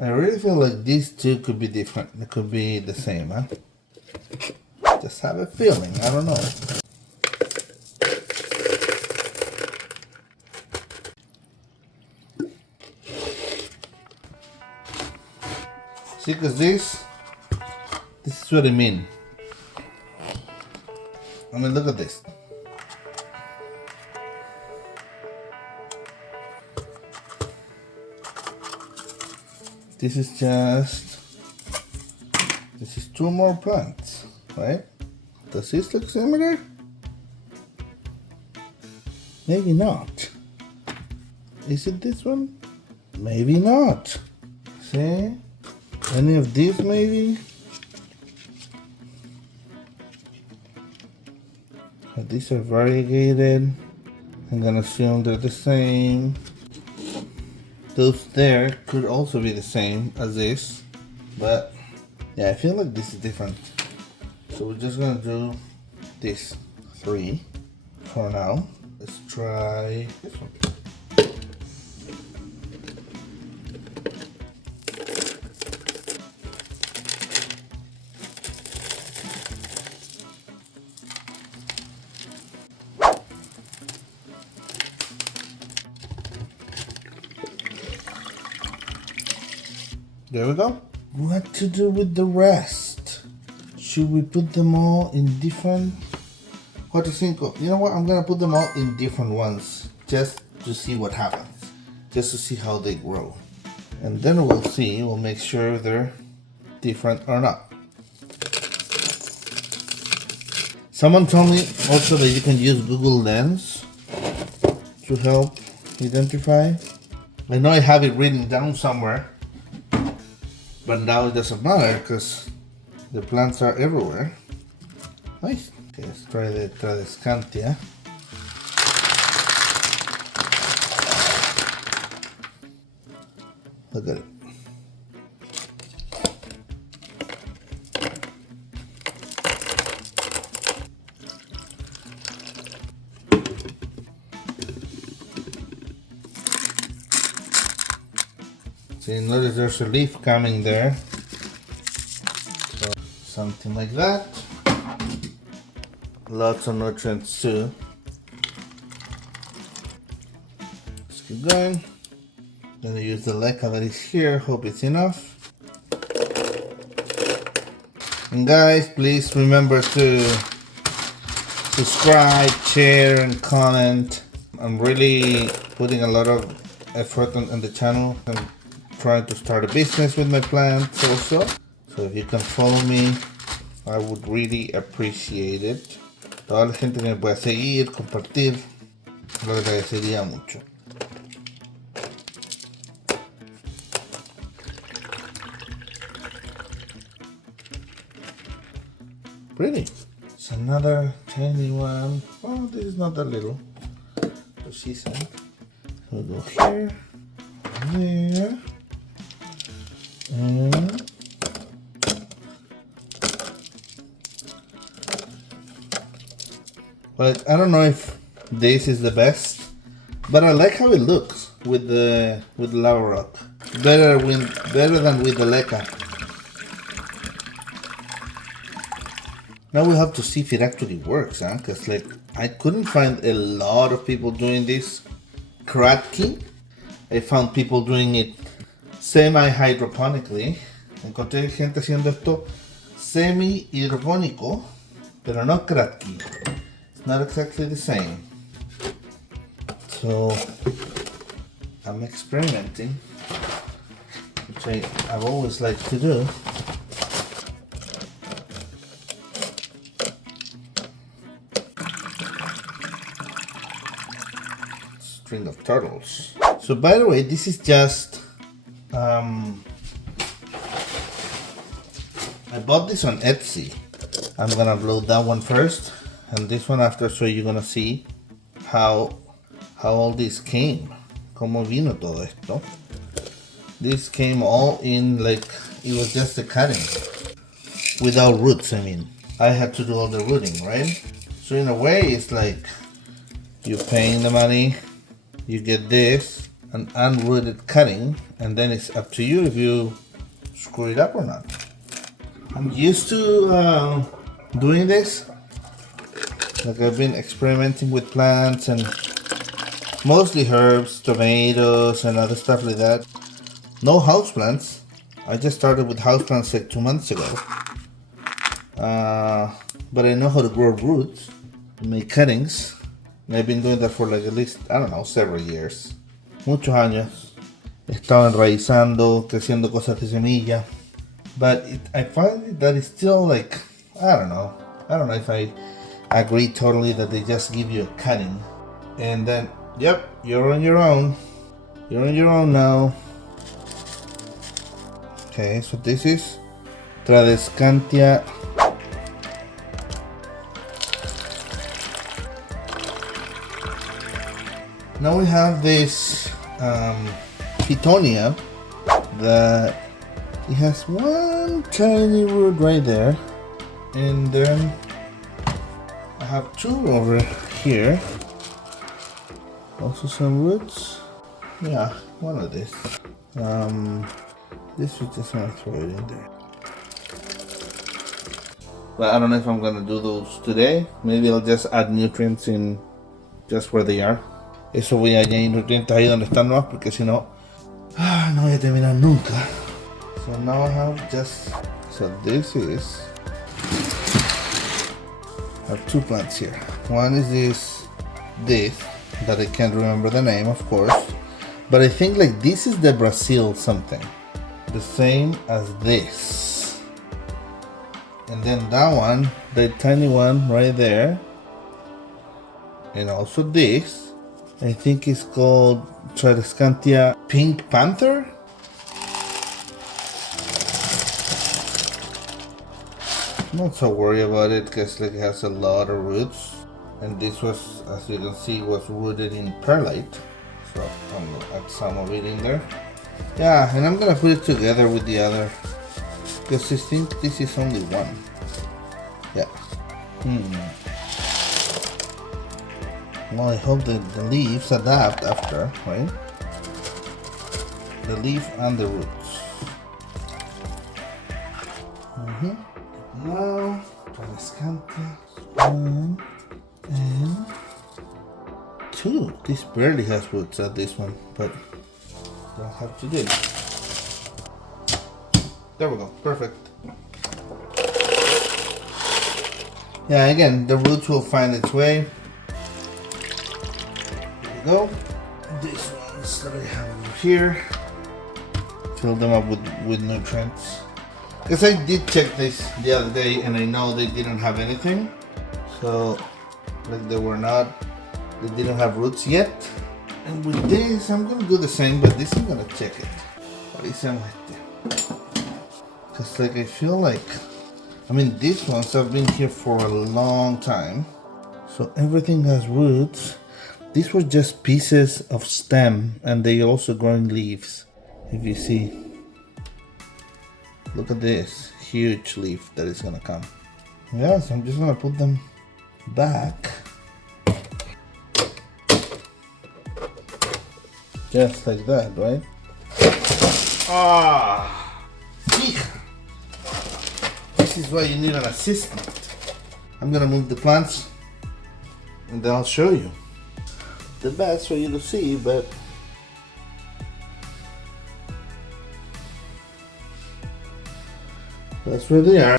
I really feel like these two could be different. They could be the same, huh? Just have a feeling. I don't know. See, because this is what I mean. I mean, look at this. This is two more plants, right? Does this look similar? Maybe not. Is it this one? Maybe not. See? Any of these maybe? These are variegated. I'm gonna assume they're the same. Those there could also be the same as this, but yeah, I feel like this is different. So we're just gonna do this 3 for now. Let's try this one. There we go. What to do with the rest? Should we put them all in different? 4, 5. You know what? I'm gonna put them all in different ones just to see what happens. Just to see how they grow. And then we'll see, we'll make sure if they're different or not. Someone told me also that you can use Google Lens to help identify. I know I have it written down somewhere. But now it doesn't matter because the plants are everywhere. Nice. Okay, let's try the Tradescantia. Look at it. See, notice there's a leaf coming there. So, something like that. Lots of nutrients too. Let's keep going. Gonna use the leca that is here. Hope it's enough. And guys, please remember to subscribe, share, and comment. I'm really putting a lot of effort on the channel. I'm trying to start a business with my plants also. So if you can follow me, I would really appreciate it. Toda la gente que me pueda seguir, compartir, lo agradecería mucho. Pretty. It's another tiny one. Oh, this is not that little. But she said. So we'll go here, there, and but I don't know if this is the best, but I like how it looks with the lava rock. Better than with the leca. Now we have to see if it actually works, huh? Because like I couldn't find a lot of people doing this Kratky. I found people doing it semi-hydroponically. Encontré gente haciendo esto semi-hidropónico, pero no Kratky. It's not exactly the same. So I'm experimenting, which I've always liked to do. String of turtles. So by the way, this is just I bought this on Etsy. I'm gonna upload that one first and this one after, so you're gonna see how all this came. Como vino todo esto. This came all in, like it was just a cutting without roots. I mean, I had to do all the rooting, right? So in a way it's like you're paying the money, you get this, an unrooted cutting, and then it's up to you if you screw it up or not. I'm used to doing this. Like I've been experimenting with plants and mostly herbs, tomatoes, and other stuff like that. No houseplants. I just started with houseplants like 2 months ago. But I know how to grow roots and make cuttings. And I've been doing that for like at least, I don't know, several years. Muchos años. He estado enraizando, creciendo cosas de semilla. But I find that it's still like, I don't know if I agree totally that they just give you a cutting. And then, yep, you're on your own. You're on your own now. Okay, so this is Tradescantia. Now we have this Fittonia that it has one tiny root right there, and then I have two over here. Also some roots. Yeah, one of these. This is just gonna throw it in there. But I don't know if I'm gonna do those today. Maybe I'll just add nutrients in just where they are. Eso voy a añadir nutrientes ahí donde están nomás, porque si no, no voy a terminar nunca. So now I have just, so this is, I have two plants here. One is this, that I can't remember the name, of course. But I think like this is the Brazil something. The same as this. And then that one, the tiny one right there. And also this. I think it's called Tradescantia Pink Panther. I'm not so worried about it because like it has a lot of roots, and this was, as you can see, was rooted in perlite. So I'm gonna add some of it in there. Yeah, and I'm gonna put it together with the other because I think this is only one. Yeah. Well, I hope that the leaves adapt after, right? The leaf and the roots. Now, Tradescantia, 1 and 2. This barely has roots at this one, but don't have to do it. There we go, perfect. Yeah, again, the roots will find its way. Go. These ones that I have over here, fill them up with nutrients. Because I did check this the other day and I know they didn't have anything. So, like they didn't have roots yet. And with this, I'm gonna do the same, but this I'm gonna check it. Because like I feel like, I mean these ones have been here for a long time. So everything has roots. These were just pieces of stem and they also growing leaves. If you see, look at this huge leaf that is gonna come. Yeah, so I'm just gonna put them back. Just like that, right? This is why you need an assistant. I'm gonna move the plants and then I'll show you. The best for you to see, but that's where they are.